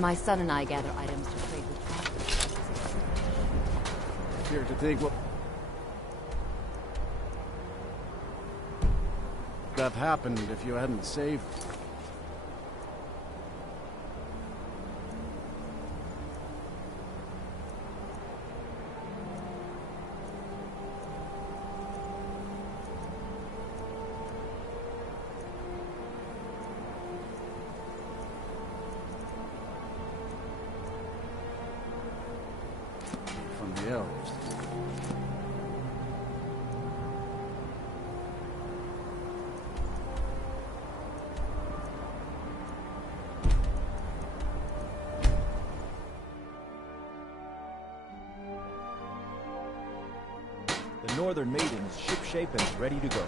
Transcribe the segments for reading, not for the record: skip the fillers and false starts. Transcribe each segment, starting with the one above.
My son and I gather items to trade with travelers. Here to think what would have happened if you hadn't saved. From the elves. The Northern Maiden is shipshape and ready to go.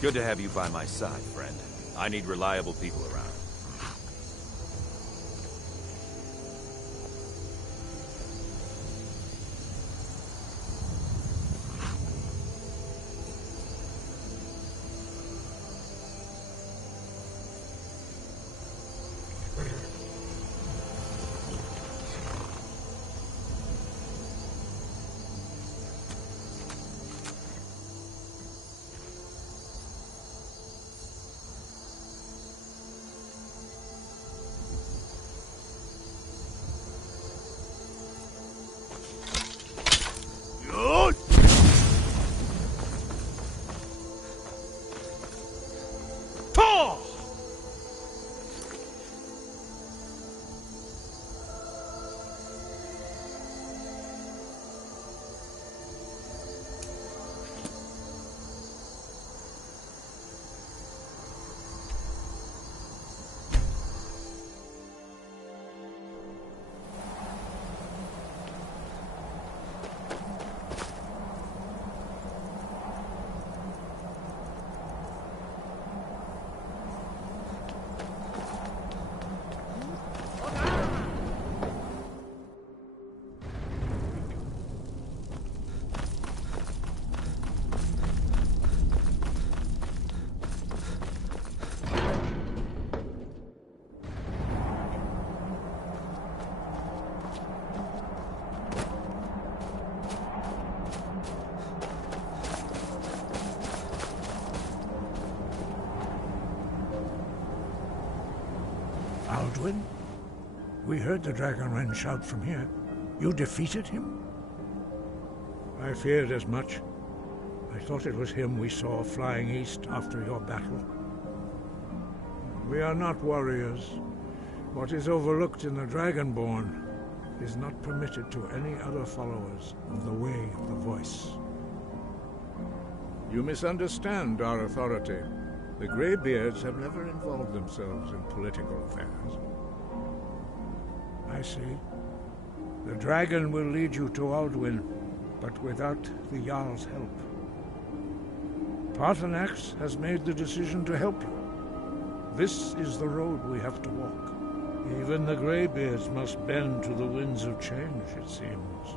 Good to have you by my side, friend. I need reliable people around. Alduin? We heard the Dragonrend shout from here. You defeated him? I feared as much. I thought it was him we saw flying east after your battle. We are not warriors. What is overlooked in the Dragonborn is not permitted to any other followers of the Way of the Voice. You misunderstand our authority. The Greybeards have never involved themselves in political affairs. I see. The dragon will lead you to Alduin, but without the Jarl's help. Paarthurnax has made the decision to help you. This is the road we have to walk. Even the Greybeards must bend to the winds of change, it seems.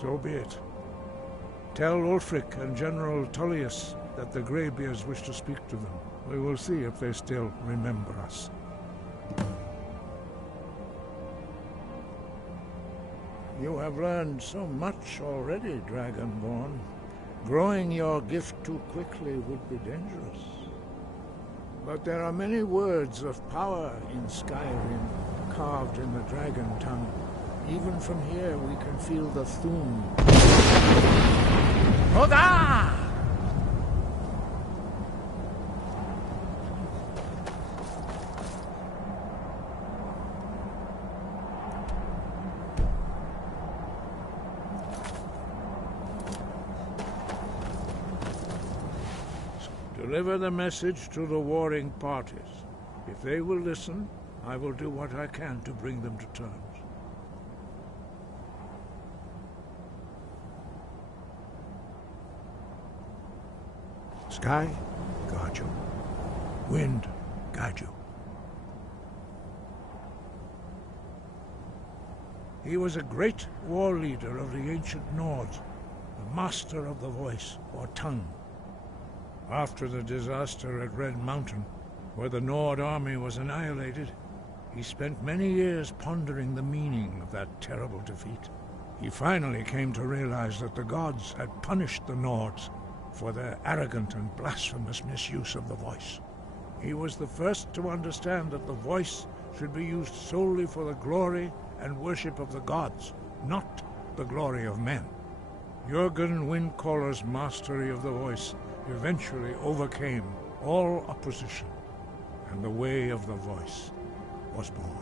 So be it. Tell Ulfric and General Tullius that the Greybeards wish to speak to them. We will see if they still remember us. You have learned so much already, Dragonborn. Growing your gift too quickly would be dangerous. But there are many words of power in Skyrim, carved in the dragon tongue. Even from here we can feel the Thu'um. Hoda! Deliver the message to the warring parties. If they will listen, I will do what I can to bring them to terms. Sky, guard you. Wind, guide you. He was a great war leader of the ancient Nords, a master of the voice, or tongue. After the disaster at Red Mountain, where the Nord army was annihilated, he spent many years pondering the meaning of that terrible defeat. He finally came to realize that the gods had punished the Nords for their arrogant and blasphemous misuse of the voice. He was the first to understand that the voice should be used solely for the glory and worship of the gods, not the glory of men. Jurgen Windcaller's mastery of the voice eventually overcame all opposition, and the way of the voice was born.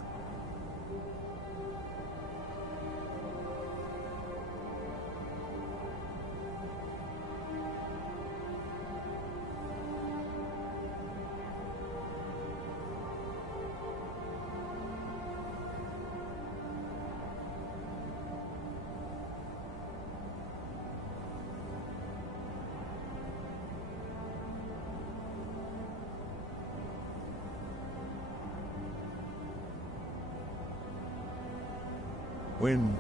Wind,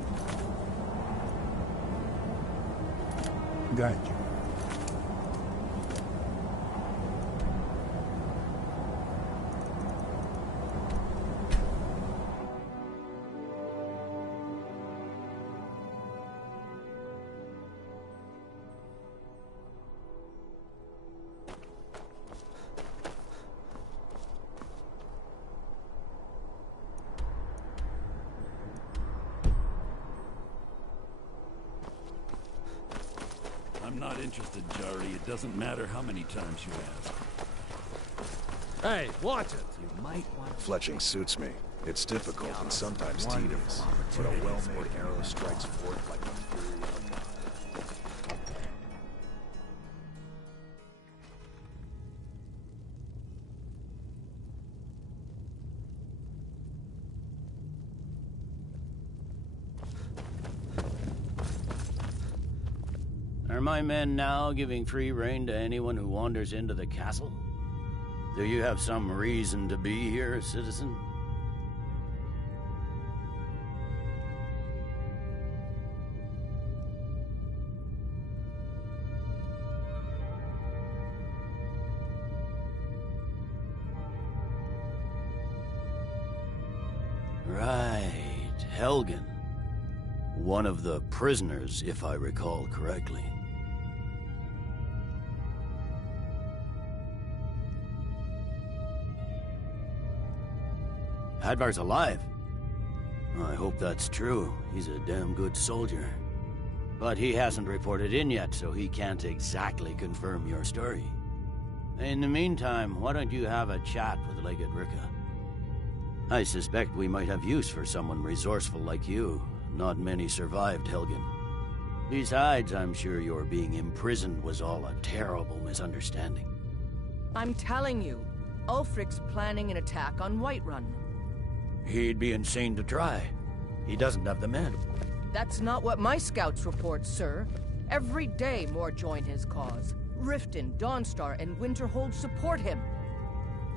guide you. I'm not interested, Jari. It doesn't matter how many times you ask. Hey, watch it! You might want to... Fletching suits me. It's difficult and sometimes tedious, but a well-made arrow strikes forth like the fury of a god. Are my men now giving free rein to anyone who wanders into the castle? Do you have some reason to be here, citizen? Right, Helgen. One of the prisoners, if I recall correctly. Hadvar's alive. I hope that's true. He's a damn good soldier. But he hasn't reported in yet, so he can't exactly confirm your story. In the meantime, why don't you have a chat with Legate Rika? I suspect we might have use for someone resourceful like you. Not many survived Helgen. Besides, I'm sure your being imprisoned was all a terrible misunderstanding. I'm telling you, Ulfric's planning an attack on Whiterun. He'd be insane to try. He doesn't have the men. That's not what my scouts report, sir. Every day more join his cause. Riften, Dawnstar, and Winterhold support him.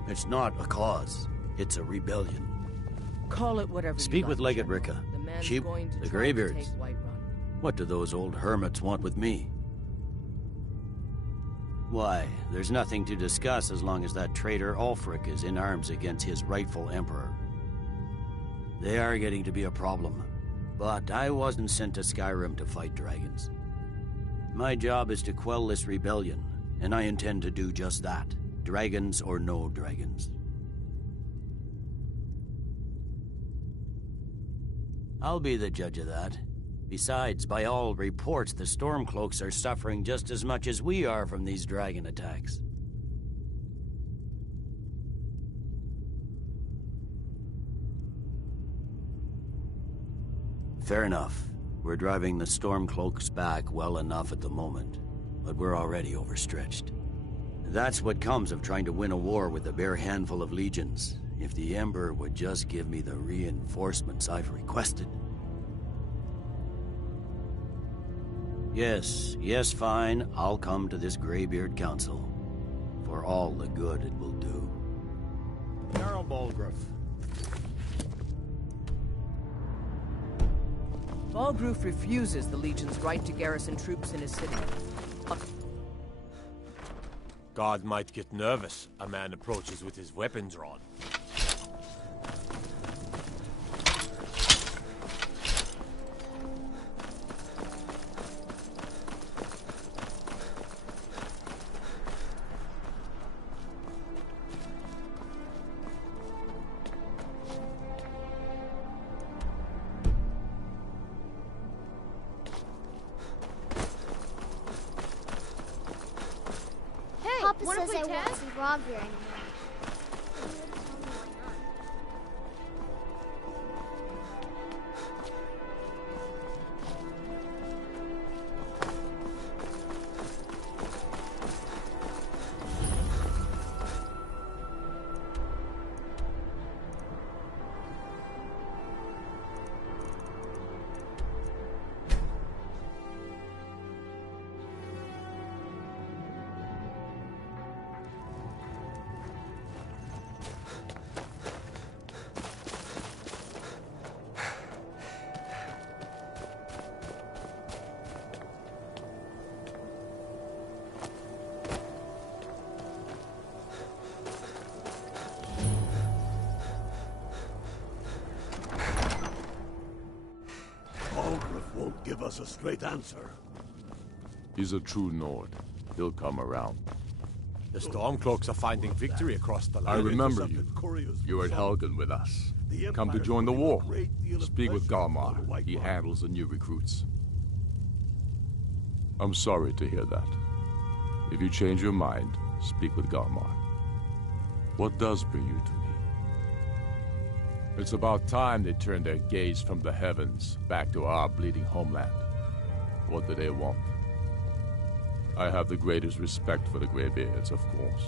It's not a cause. It's a rebellion. Call it whatever Speak you with like, Legate General. Ricka. The man's Sheep, going to the try to Greybeards. take Whiterun. What do those old hermits want with me? Why, there's nothing to discuss as long as that traitor Ulfric is in arms against his rightful emperor. They are getting to be a problem. But I wasn't sent to Skyrim to fight dragons. My job is to quell this rebellion, and I intend to do just that. Dragons or no dragons. I'll be the judge of that. Besides, by all reports, the Stormcloaks are suffering just as much as we are from these dragon attacks. Fair enough. We're driving the Stormcloaks back well enough at the moment, but we're already overstretched. That's what comes of trying to win a war with a bare handful of legions. If the Emperor would just give me the reinforcements I've requested. Yes, fine. I'll come to this Greybeard Council. For all the good it will do. Jarl Balgruuf. Balgruuf refuses the Legion's right to garrison troops in his city. God might get nervous. A man approaches with his weapons drawn. Papa says I won't see Rob here anymore. Balgruuf won't give us a straight answer. He's a true Nord. He'll come around. The Stormcloaks are finding victory across the I land. remember you. You were at Helgen with us. Come to join the war. Speak with Galmar. He handles the new recruits. I'm sorry to hear that. If you change your mind, speak with Galmar. What does bring you to me? It's about time they turned their gaze from the heavens back to our bleeding homeland. What do they want? I have the greatest respect for the Greybeards, of course,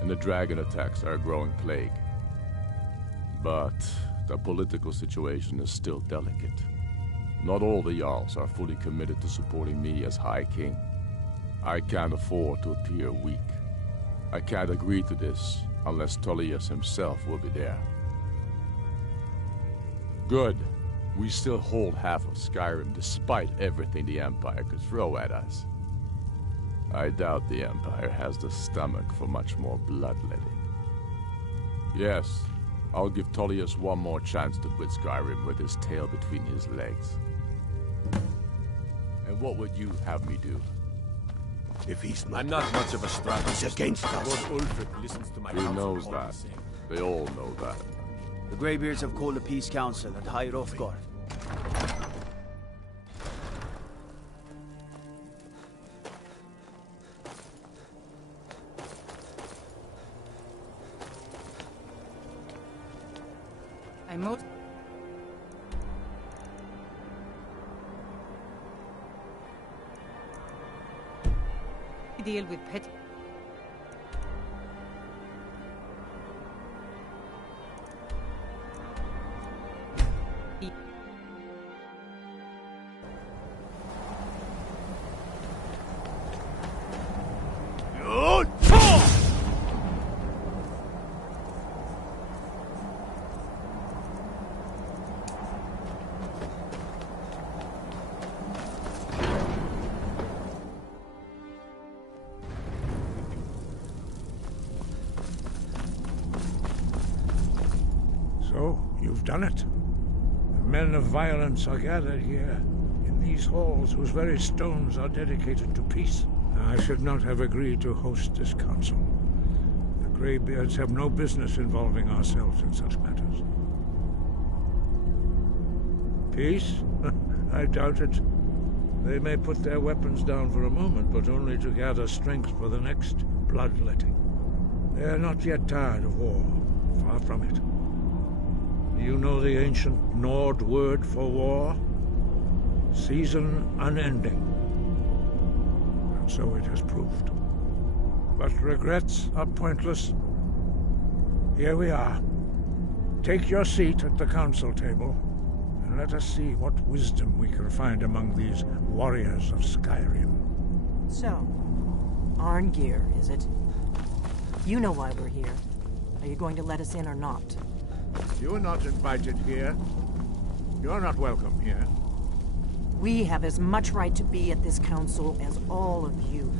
and the dragon attacks are a growing plague. But the political situation is still delicate. Not all the Jarls are fully committed to supporting me as High King. I can't afford to appear weak. I can't agree to this unless Tullius himself will be there. Good. We still hold half of Skyrim despite everything the Empire could throw at us. I doubt the Empire has the stomach for much more bloodletting. Yes, I'll give Tullius one more chance to quit Skyrim with his tail between his legs. And what would you have me do? If he's not... I'm not much of a strategist. He's against us. Lord Ulfric listens to my He counsel knows all that. the same. They all know that. The Greybeards have called a peace council at High Hrothgar. I most... deal with petty... So, you've done it. The men of violence are gathered here, in these halls whose very stones are dedicated to peace. I should not have agreed to host this council. The Greybeards have no business involving ourselves in such matters. Peace? I doubt it. They may put their weapons down for a moment, but only to gather strength for the next bloodletting. They are not yet tired of war. Far from it. You know the ancient Nord word for war? Season unending. And so it has proved. But regrets are pointless. Here we are. Take your seat at the council table, and let us see what wisdom we can find among these warriors of Skyrim. So, Arngeir, is it? You know why we're here. Are you going to let us in or not? You are not invited here. You're not welcome here. We have as much right to be at this council as all of you.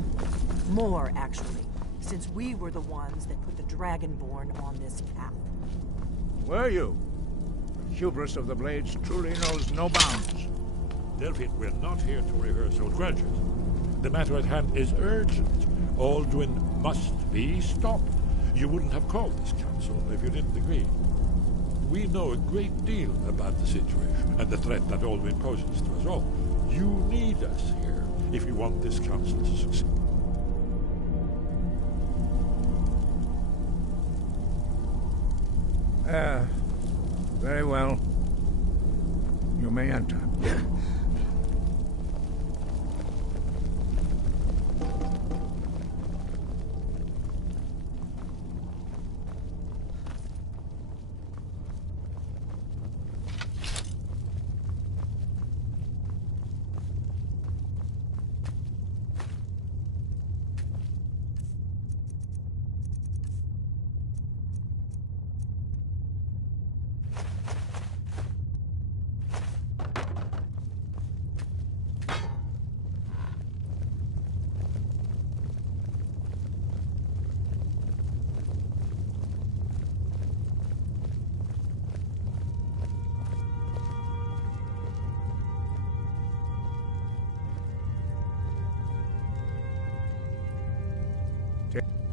More, actually, since we were the ones that put the Dragonborn on this path. Were you? The hubris of the Blades truly knows no bounds. Delphine, we're not here to rehearse old grudges. The matter at hand is urgent. Alduin must be stopped. You wouldn't have called this council if you didn't agree. We know a great deal about the situation and the threat that Alduin poses to us all. You need us here if you want this council to succeed. Very well. You may enter.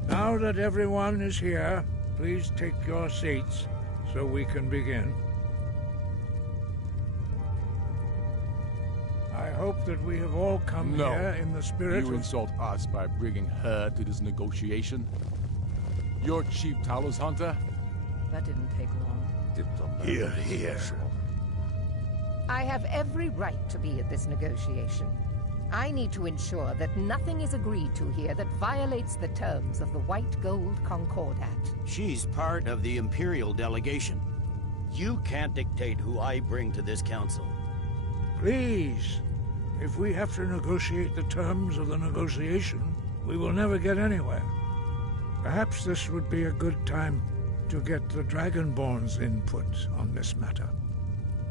Now that everyone is here, please take your seats so we can begin. I hope that we have all come here in the spirit You of... insult us by bringing her to this negotiation? You're Chief Talos Hunter? That didn't take long. Here, here. I have every right to be at this negotiation. I need to ensure that nothing is agreed to here that violates the terms of the White Gold Concordat. She's part of the Imperial delegation. You can't dictate who I bring to this council. Please, if we have to negotiate the terms of the negotiation, we will never get anywhere. Perhaps this would be a good time to get the Dragonborn's input on this matter.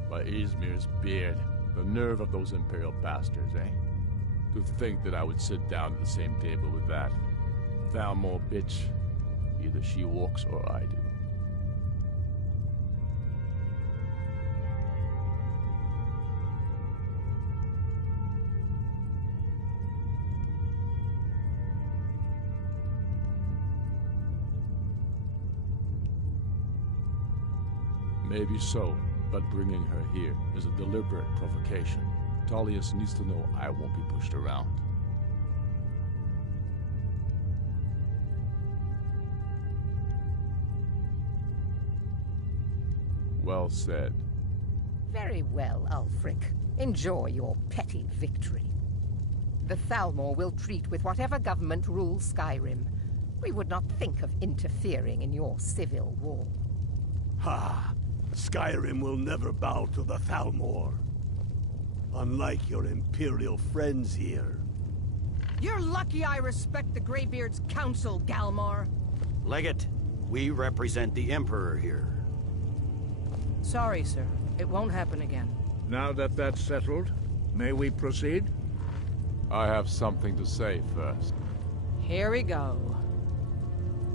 By Izmir's beard, the nerve of those Imperial bastards, eh? To think that I would sit down at the same table with that Thalmor bitch. Either she walks or I do. Maybe so, but bringing her here is a deliberate provocation. Tullius needs to know I won't be pushed around. Well said. Very well, Ulfric. Enjoy your petty victory. The Thalmor will treat with whatever government rules Skyrim. We would not think of interfering in your civil war. Ha! Skyrim will never bow to the Thalmor. Unlike your Imperial friends here. You're lucky I respect the Greybeard's counsel, Galmar. Legate, we represent the Emperor here. Sorry, sir. It won't happen again. Now that that's settled, may we proceed? I have something to say first. Here we go.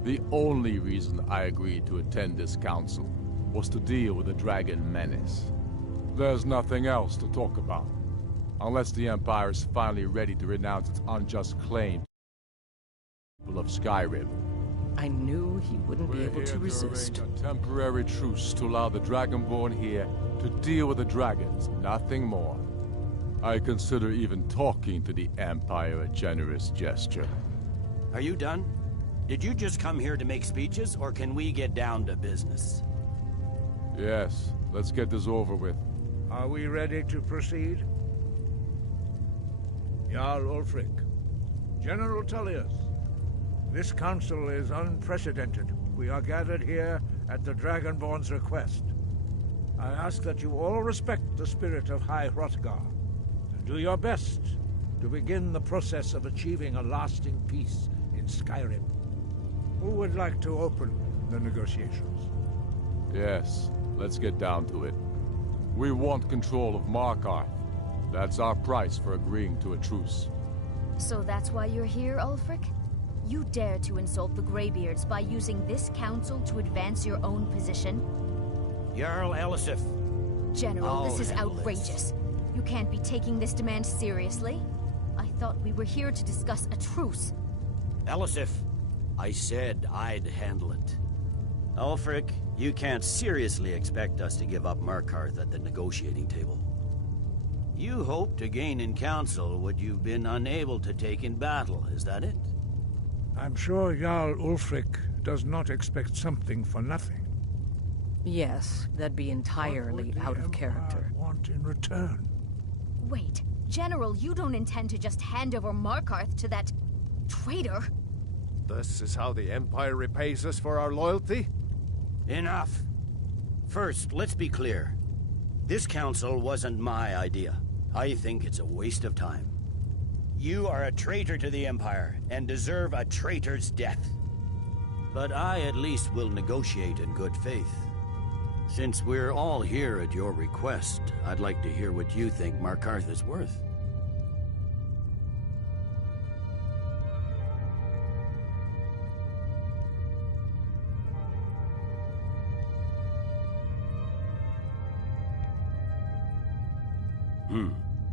The only reason I agreed to attend this council was to deal with the Dragon Menace. There's nothing else to talk about, unless the Empire is finally ready to renounce its unjust claim to the people of Skyrim. I knew he wouldn't be able to resist. Arrange a temporary truce to allow the Dragonborn here to deal with the dragons, nothing more. I consider even talking to the Empire a generous gesture. Are you done? Did you just come here to make speeches, or can we get down to business? Yes, let's get this over with. Are we ready to proceed? Jarl Ulfric, General Tullius, this council is unprecedented. We are gathered here at the Dragonborn's request. I ask that you all respect the spirit of High Hrothgar, and do your best to begin the process of achieving a lasting peace in Skyrim. Who would like to open the negotiations? Yes, let's get down to it. We want control of Markarth. That's our price for agreeing to a truce. So that's why you're here, Ulfric? You dare to insult the Greybeards by using this council to advance your own position? Jarl Elisif. General, this is outrageous. You can't be taking this demand seriously. I thought we were here to discuss a truce. Elisif, I said I'd handle it. Ulfric, you can't seriously expect us to give up Markarth at the negotiating table. You hope to gain in council what you've been unable to take in battle, is that it? I'm sure Jarl Ulfric does not expect something for nothing. Yes, that'd be entirely out of character. Want in return? Wait, General, you don't intend to just hand over Markarth to that traitor? This is how the Empire repays us for our loyalty? Enough. First, let's be clear. This council wasn't my idea. I think it's a waste of time. You are a traitor to the Empire, and deserve a traitor's death. But I at least will negotiate in good faith. Since we're all here at your request, I'd like to hear what you think Markarth is worth.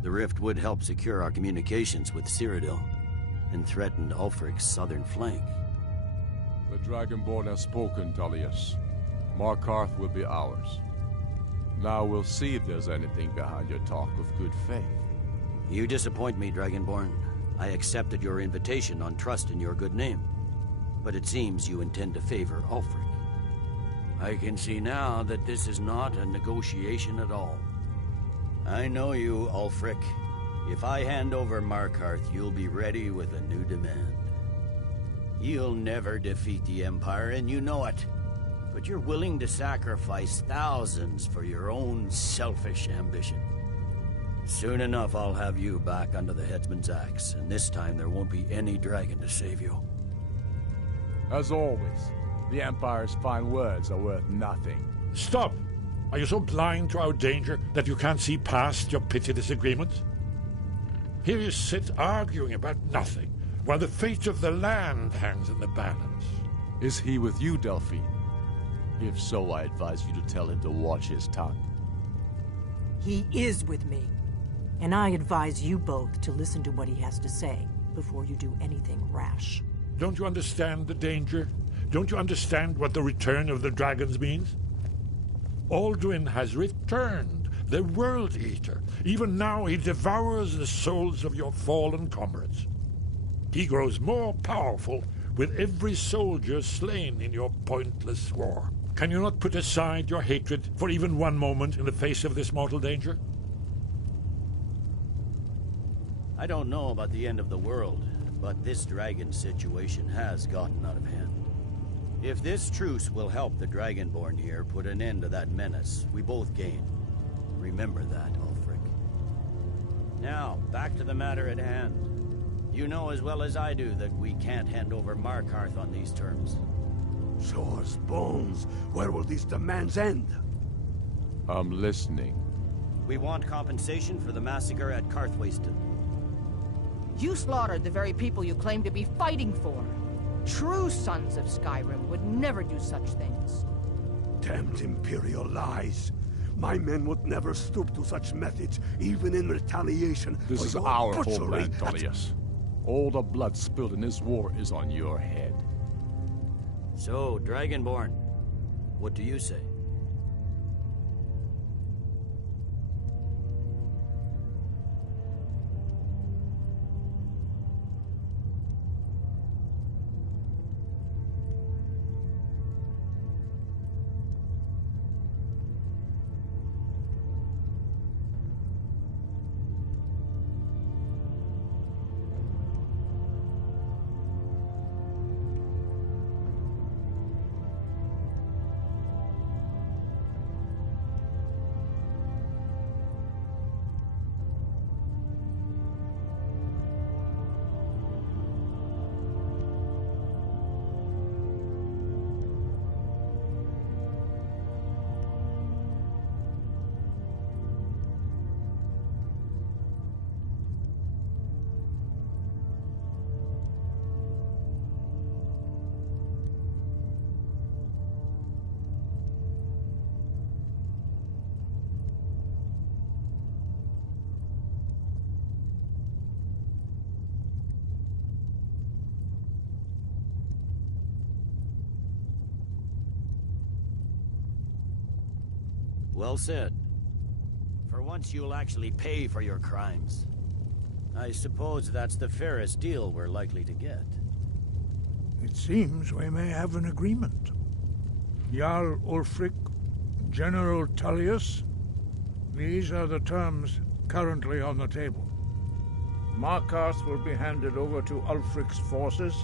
The rift would help secure our communications with Cyrodiil, and threatened Ulfric's southern flank. The Dragonborn has spoken, Tullius. Markarth will be ours. Now we'll see if there's anything behind your talk of good faith. You disappoint me, Dragonborn. I accepted your invitation on trust in your good name. But it seems you intend to favor Ulfric. I can see now that this is not a negotiation at all. I know you, Ulfric. If I hand over Markarth, you'll be ready with a new demand. You'll never defeat the Empire, and you know it. But you're willing to sacrifice thousands for your own selfish ambition. Soon enough, I'll have you back under the headsman's axe, and this time there won't be any dragon to save you. As always, the Empire's fine words are worth nothing. Stop! Are you so blind to our danger that you can't see past your petty disagreements? Here you sit arguing about nothing, while the fate of the land hangs in the balance. Is he with you, Delphine? If so, I advise you to tell him to watch his tongue. He is with me, and I advise you both to listen to what he has to say before you do anything rash. Don't you understand the danger? Don't you understand what the return of the dragons means? Alduin has returned, the World Eater. Even now he devours the souls of your fallen comrades. He grows more powerful with every soldier slain in your pointless war. Can you not put aside your hatred for even one moment in the face of this mortal danger? I don't know about the end of the world, but this dragon situation has gotten out of hand. If this truce will help the Dragonborn here put an end to that menace, we both gain. Remember that, Ulfric. Now, back to the matter at hand. You know as well as I do that we can't hand over Markarth on these terms. Show us bones. Where will these demands end? I'm listening. We want compensation for the massacre at Karthwasten. You slaughtered the very people you claim to be fighting for. True sons of Skyrim would never do such things. Damned Imperial lies. My men would never stoop to such methods, even in retaliation This for is your our butchery. homeland, Tullius. All the blood spilled in this war is on your head. So, Dragonborn, what do you say? Well said. For once you'll actually pay for your crimes. I suppose that's the fairest deal we're likely to get. It seems we may have an agreement. Jarl Ulfric, General Tullius, these are the terms currently on the table. Markarth will be handed over to Ulfric's forces,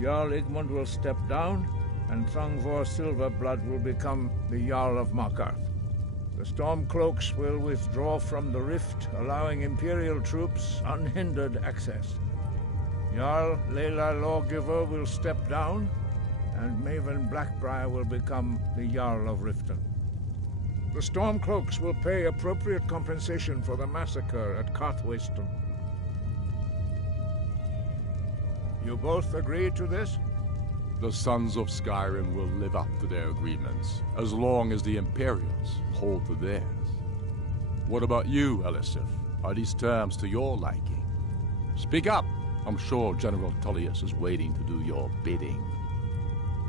Jarl Igmund will step down, and Thongvor Silverblood will become the Jarl of Markarth. The Stormcloaks will withdraw from the rift, allowing Imperial troops unhindered access. Jarl Layla Lawgiver will step down, and Maven Blackbriar will become the Jarl of Riften. The Stormcloaks will pay appropriate compensation for the massacre at Karthwasten. You both agree to this? The Sons of Skyrim will live up to their agreements, as long as the Imperials hold to theirs. What about you, Elisif? Are these terms to your liking? Speak up! I'm sure General Tullius is waiting to do your bidding.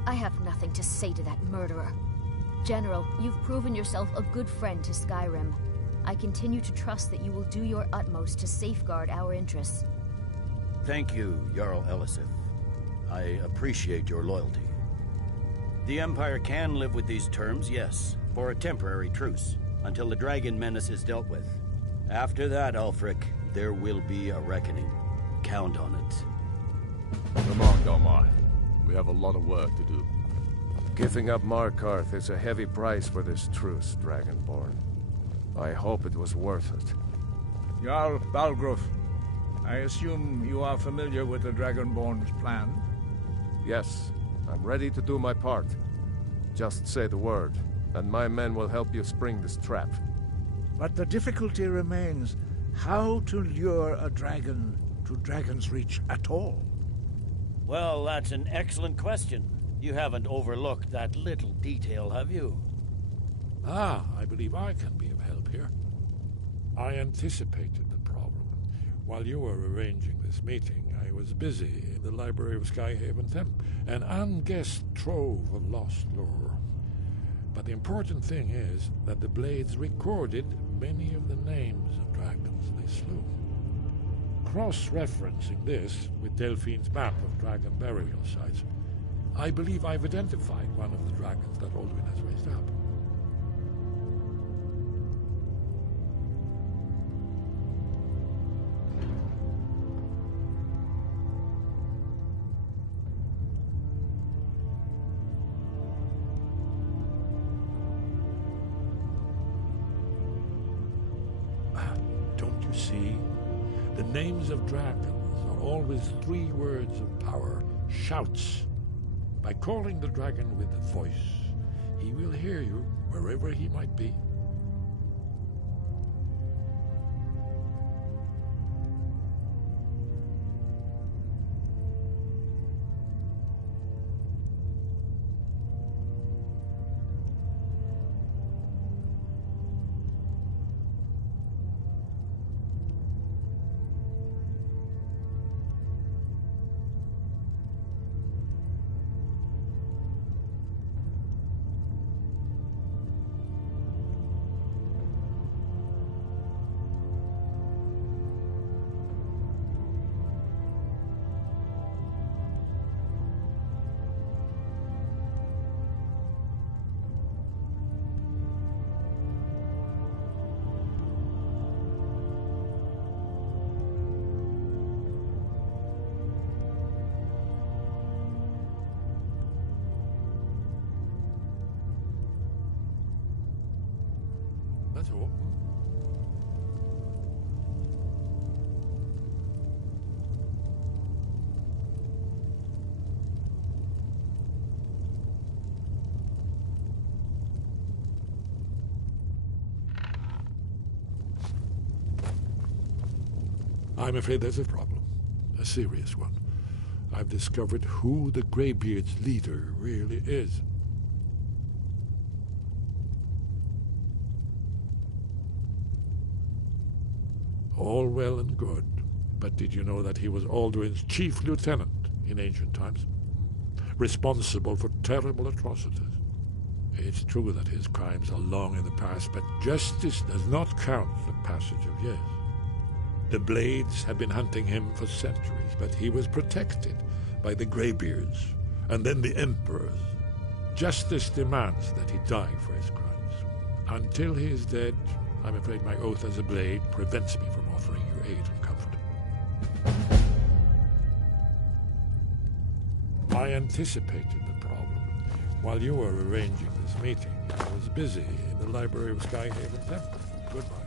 I have nothing to say to that murderer. General, you've proven yourself a good friend to Skyrim. I continue to trust that you will do your utmost to safeguard our interests. Thank you, Jarl Elisif. I appreciate your loyalty. The Empire can live with these terms, yes, for a temporary truce, until the dragon menace is dealt with. After that, Ulfric, there will be a reckoning. Count on it. Come on, Galmar. We have a lot of work to do. Giving up Markarth is a heavy price for this truce, Dragonborn. I hope it was worth it. Jarl Balgruuf, I assume you are familiar with the Dragonborn's plan? Yes, I'm ready to do my part. Just say the word, and my men will help you spring this trap. But the difficulty remains how to lure a dragon to Dragon's Reach at all. Well, that's an excellent question. You haven't overlooked that little detail, have you? I believe I can be of help here. I anticipated the problem. While you were arranging this meeting, I was busy in the library of Skyhaven Temp, an unguessed trove of lost lore. But the important thing is that the Blades recorded many of the names of dragons they slew. Cross-referencing this with Delphine's map of dragon burial sites, I believe I've identified one of the dragons that Alduin has raised up. Don't you see? The names of dragons are always 3 words of power, shouts. By calling the dragon with a voice, he will hear you wherever he might be. to. I'm afraid there's a problem. A serious one. I've discovered who the Greybeard's leader really is. All well and good, but did you know that he was Alduin's chief lieutenant in ancient times? Responsible for terrible atrocities. It's true that his crimes are long in the past, but justice does not count the passage of years. The Blades have been hunting him for centuries, but he was protected by the Greybeards, and then the Emperors. Justice demands that he die for his crimes. Until he is dead, I'm afraid my oath as a Blade prevents me from offering you aid and comfort. I anticipated the problem. While you were arranging this meeting, I was busy in the library of Skyhaven Temple. Goodbye.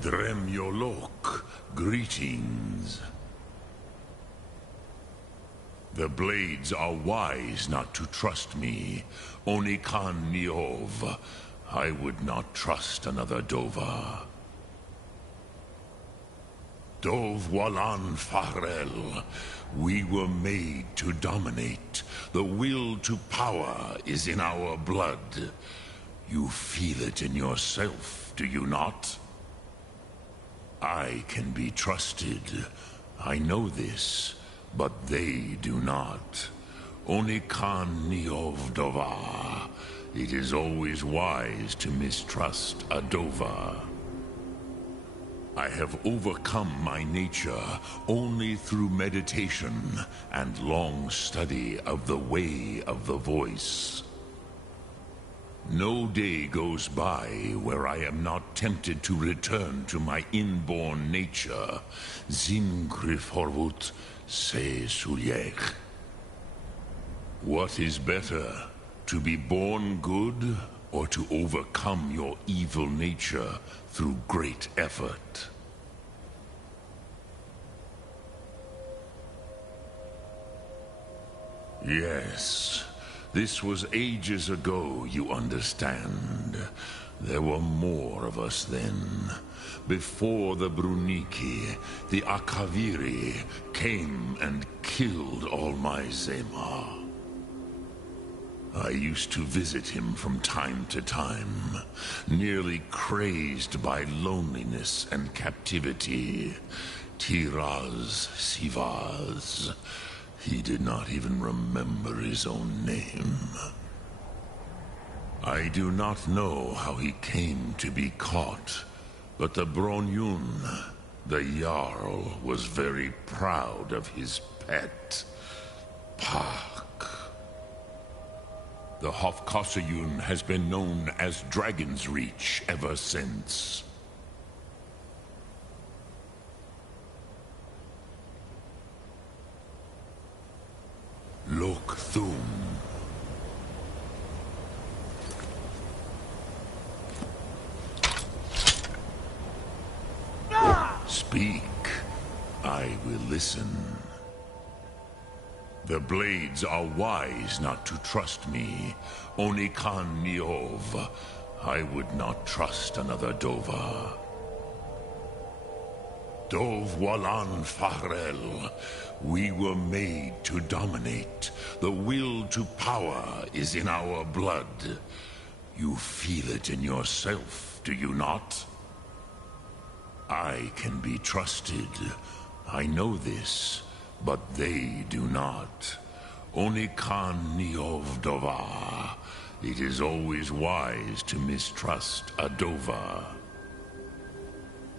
Dremyolok, greetings. The Blades are wise not to trust me. Onikan Niov. I would not trust another Dova. Dov Walan Farel. We were made to dominate. The will to power is in our blood. You feel it in yourself, do you not? I can be trusted. I know this, but they do not. Onikan Niov Dova. It is always wise to mistrust a Dova. I have overcome my nature only through meditation and long study of the way of the voice. No day goes by where I am not tempted to return to my inborn nature. Zimgriforvut se sulyech. What is better, to be born good or to overcome your evil nature through great effort? Yes. This was ages ago, you understand. There were more of us then. Before the Bruniki, the Akaviri came and killed all my Zema. I used to visit him from time to time, nearly crazed by loneliness and captivity. Tiraz Sivaz. He did not even remember his own name. I do not know how he came to be caught, but the Bronyun, the Jarl, was very proud of his pet, Pak. The Hofkossayun has been known as Dragon's Reach ever since. Lok Thum. Speak. I will listen. The Blades are wise not to trust me. Onikan Niov. I would not trust another Dova. Dov Walan Farel. We were made to dominate. The will to power is in our blood. You feel it in yourself, do you not? I can be trusted. I know this, but they do not. Only Khan Neov Dovar. It is always wise to mistrust a Dovar.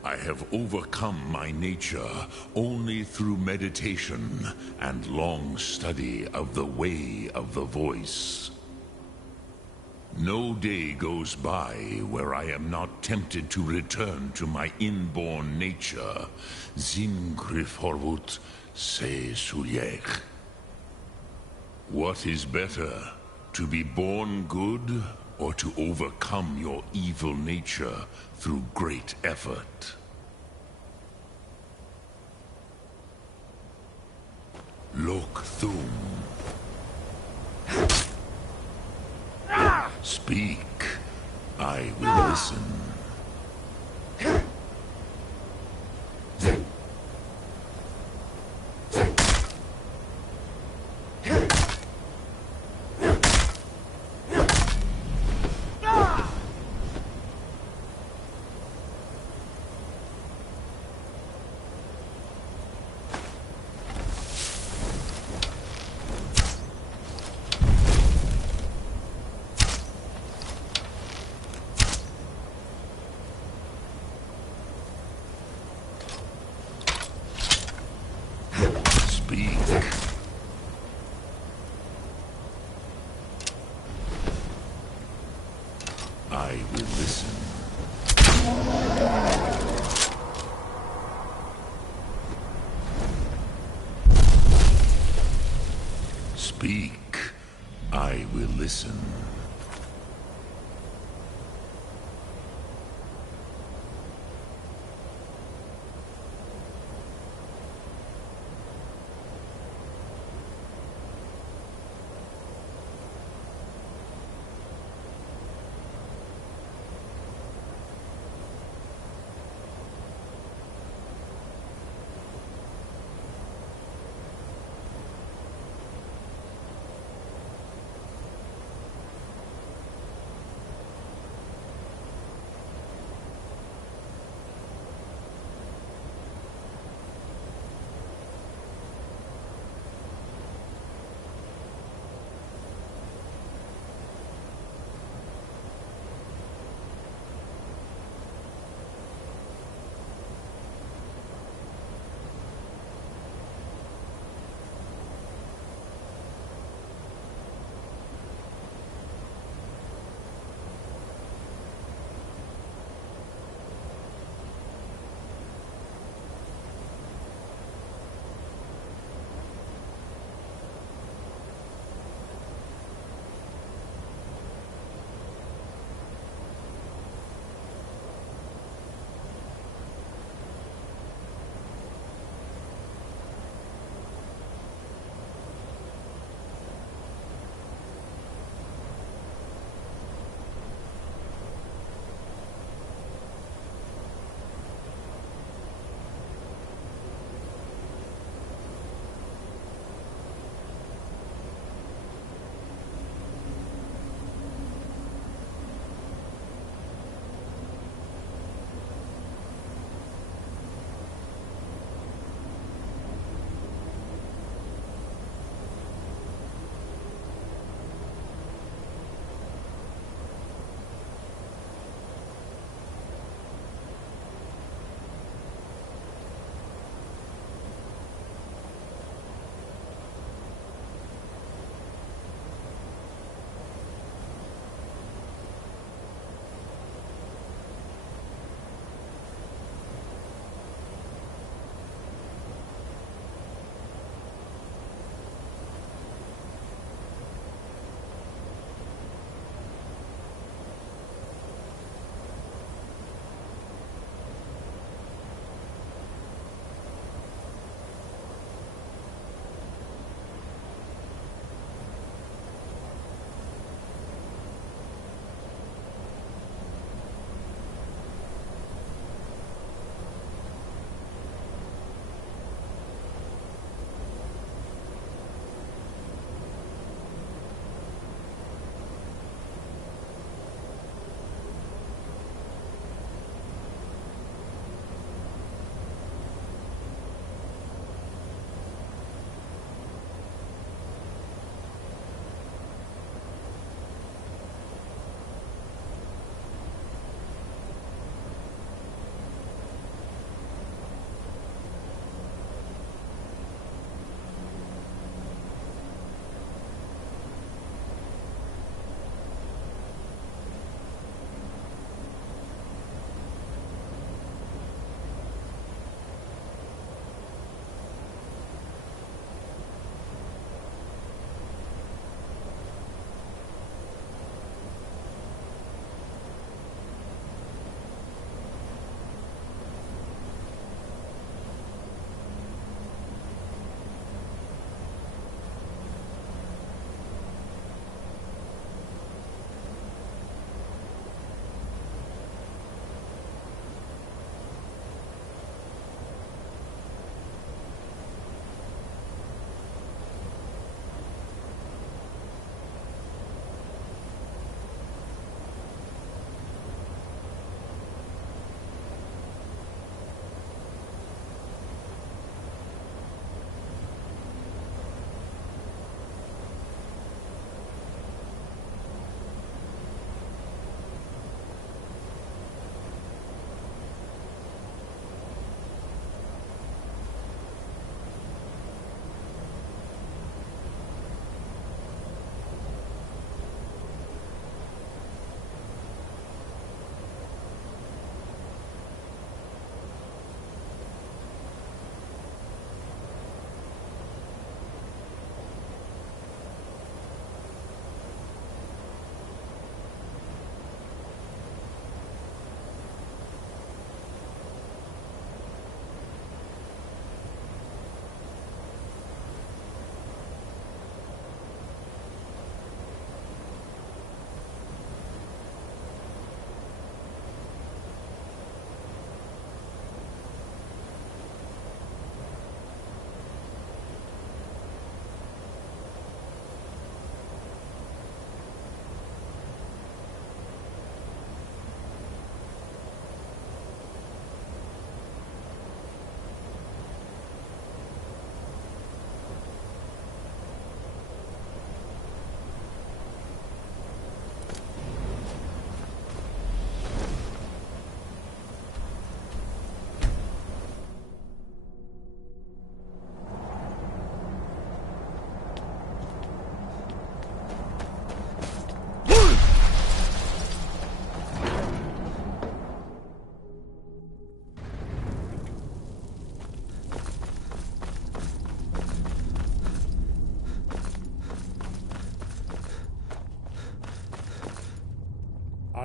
I have overcome my nature only through meditation and long study of the way of the voice. No day goes by where I am not tempted to return to my inborn nature. Zimgrifhorvut se suliech. What is better, to be born good, or to overcome your evil nature through great effort? Lok Thum. Speak. I will listen. I will listen. Speak. I will listen.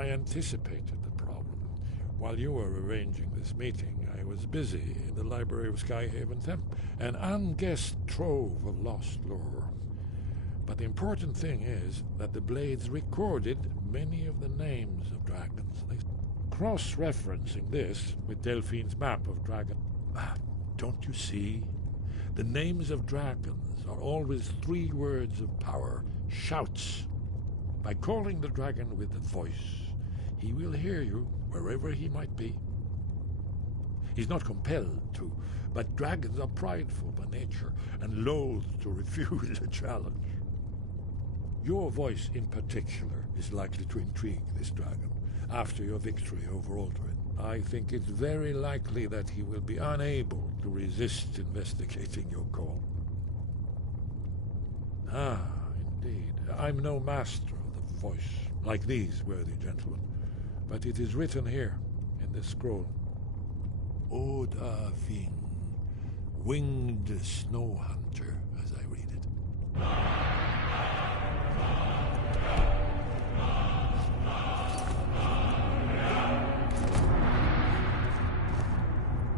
I anticipated the problem. While you were arranging this meeting, I was busy in the library of Skyhaven Temple, an unguessed trove of lost lore. But the important thing is that the Blades recorded many of the names of dragons. Cross-referencing this with Delphine's map of dragon... Don't you see? The names of dragons are always 3 words of power, shouts. By calling the dragon with a voice, he will hear you wherever he might be. He's not compelled to, but dragons are prideful by nature and loath to refuse a challenge. Your voice in particular is likely to intrigue this dragon after your victory over Aldrin. I think it's very likely that he will be unable to resist investigating your call. Ah, indeed. I'm no master of the voice, like these worthy gentlemen, but it is written here in this scroll. Oda Ving, winged snow hunter, as I read it.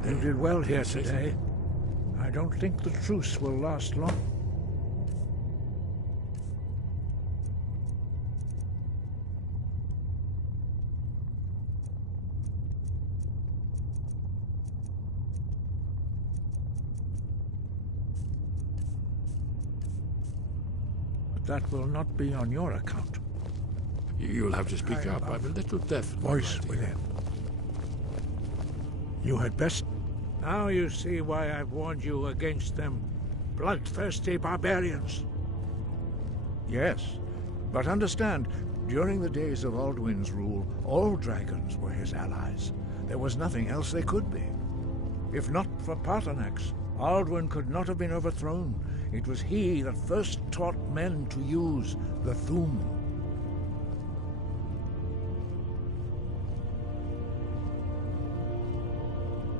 You did well here today. I don't think the truce will last long. But that will not be on your account. You'll have to speak up. I'm a little deaf. Voice within. You had best... Now you see why I've warned you against them bloodthirsty barbarians. Yes, but understand, during the days of Alduin's rule, all dragons were his allies. There was nothing else they could be. If not for Paarthurnax, Alduin could not have been overthrown. It was he that first taught men to use the Thu'um.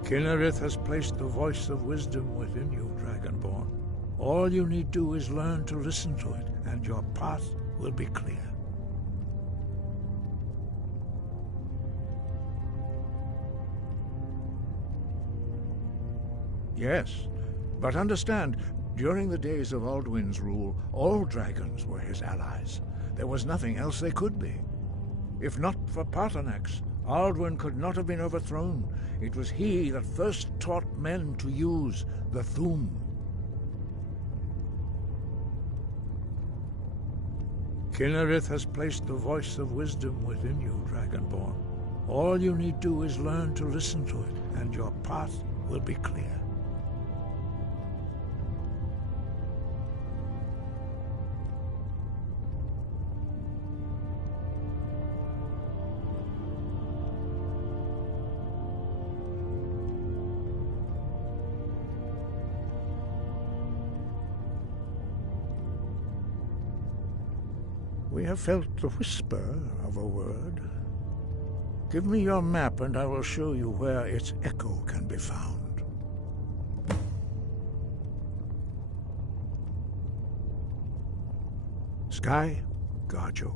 Kynareth has placed the voice of wisdom within you, Dragonborn. All you need do is learn to listen to it, and your path will be clear. Yes, but understand, during the days of Alduin's rule, all dragons were his allies. There was nothing else they could be. If not for Paarthurnax, Alduin could not have been overthrown. It was he that first taught men to use the Thu'um. Kynareth has placed the voice of wisdom within you, Dragonborn. All you need do is learn to listen to it, and your path will be clear. We have felt the whisper of a word. Give me your map and I will show you where its echo can be found. Sky, guard you.